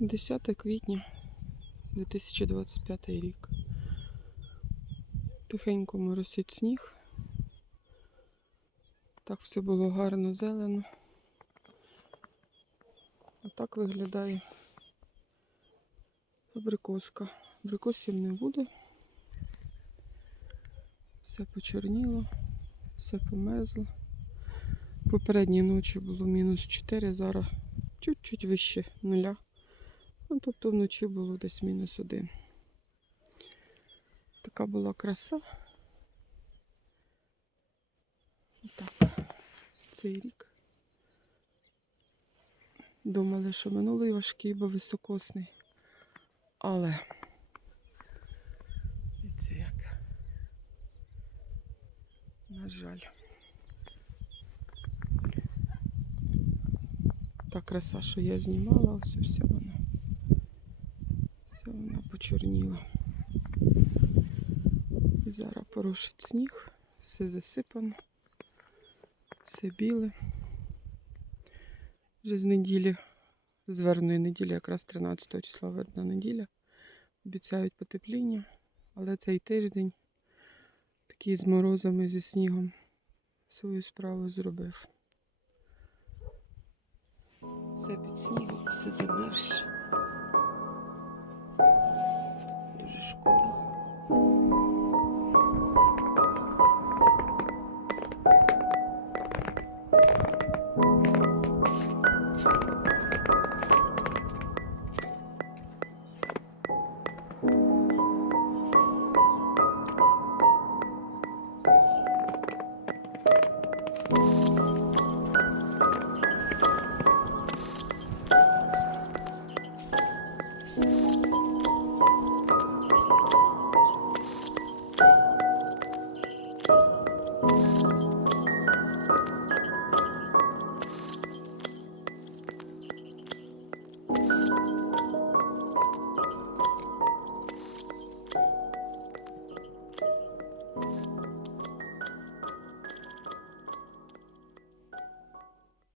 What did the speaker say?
10 квітня 2025 рік. Тихенько моросить сніг. Так все було гарно зелено. А так виглядає абрикоска. Абрикосів не буде. Все почорніло, все померзло. Попередньої ночі було мінус 4, зараз чуть-чуть вище нуля. Ну, тобто вночі було десь мінус 1. Така була краса. І так, цей рік. Думали, що минулий важкий, бо високосний. Але і це як. На жаль. Та краса, що я знімала, ось вся вона. Вона почорніла. І зараз порушить сніг, все засипано, все біле. Вже з неділі, з вербної неділі, якраз 13 числа вербна неділя. Обіцяють потепління, але цей тиждень такий з морозами, зі снігом свою справу зробив. Все під снігом, все замерзше. Thank you.